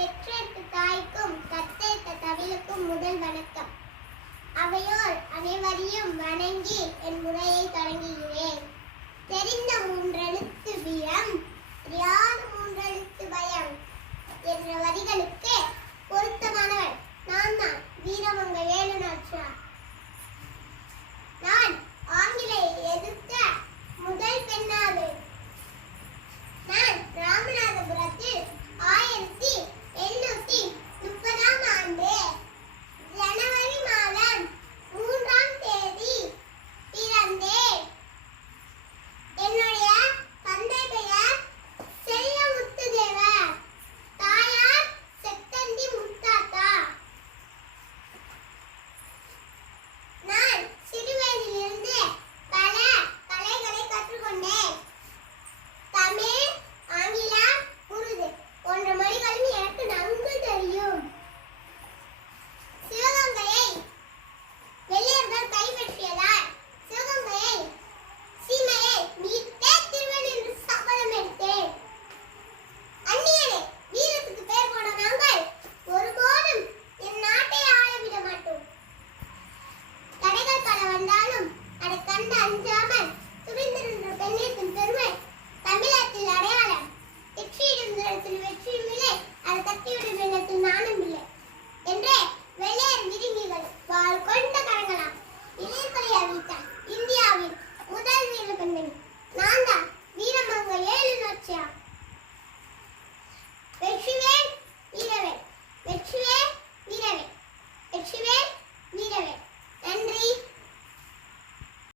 பெற்றெடுத்த தாய்க்கும் தத்தெடுத்த தமிழுக்கும் முதல் வணக்கம். அவையோர் அனைவரையும் வணங்கி என் முறையை தொடங்குகிறேன். தெரிந்த மூன்றெழுத்து வீரம், தெரியாத மூன்றெழுத்து பயம் என்ற வரிகளுக்கு